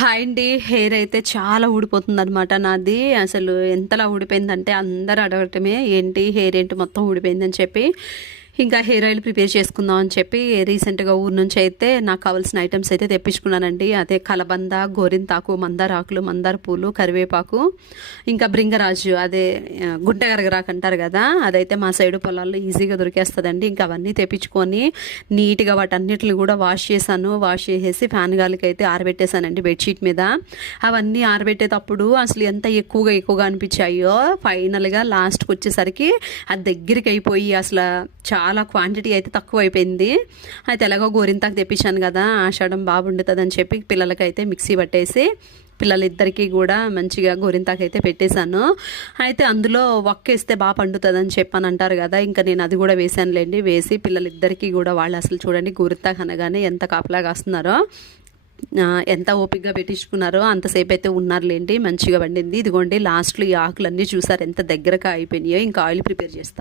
Hi అండి. Hair అయితే చాలా ఊడిపోతుందనమాట నాది. అసలు ఎంతలా ఊడిపోయిందంటే అందరూ అడగటమే, ఏంటి హెయిర్ ఏంటి మొత్తం ఊడిపోయిందని చెప్పి. ఇంకా హెయిర్ ఆయిల్ ప్రిపేర్ చేసుకుందాం అని చెప్పి రీసెంట్గా ఊరు నుంచి అయితే నాకు కావాల్సిన ఐటమ్స్ అయితే తెప్పించుకున్నానండి. అదే కలబంద, గోరింతాకు, మందార ఆకులు, మందార పూలు, కరివేపాకు, ఇంకా బ్రింగరాజు, అదే గుంట గరగరాకు అంటారు కదా, అదైతే మా సైడు పొలాల్లో ఈజీగా దొరికేస్తుందండి. ఇంకా అవన్నీ తెప్పించుకొని నీట్గా వాటన్నిటిని కూడా వాష్ చేశాను. వాష్ చేసేసి ఫ్యాన్ గాలికి అయితే ఆరబెట్టేశానండి బెడ్షీట్ మీద. అవన్నీ ఆరబెట్టేటప్పుడు అసలు ఎంత ఎక్కువగా అనిపించాయో, ఫైనల్గా లాస్ట్కి వచ్చేసరికి అది దగ్గరికి అయిపోయి అసలు చాలా క్వాంటిటీ అయితే తక్కువ అయిపోయింది. అయితే ఎలాగో గోరింతాకు తెప్పించాను కదా, ఆషాఢం బాగుండుతుంది అని చెప్పి పిల్లలకైతే మిక్సీ పట్టేసి పిల్లలిద్దరికీ కూడా మంచిగా గోరింతాకు అయితే పెట్టేశాను. అయితే అందులో వక్కేస్తే బాగా పండుతుందని చెప్పని అంటారు కదా, ఇంకా నేను అది కూడా వేసానులేండి. వేసి పిల్లలిద్దరికీ కూడా వాళ్ళు అసలు చూడండి గోరింతాకు అనగానే ఎంత కాపలా కాస్తున్నారో, ఎంత ఓపికగా పెట్టించుకున్నారో అంతసేపు అయితే ఉన్నారులేండి. మంచిగా పండింది. ఇదిగోండి లాస్ట్లో ఈ ఆకులన్నీ చూసారు ఎంత దగ్గరగా అయిపోయినాయో. ఇంకా ఆయిల్ ప్రిపేర్ చేస్తాను.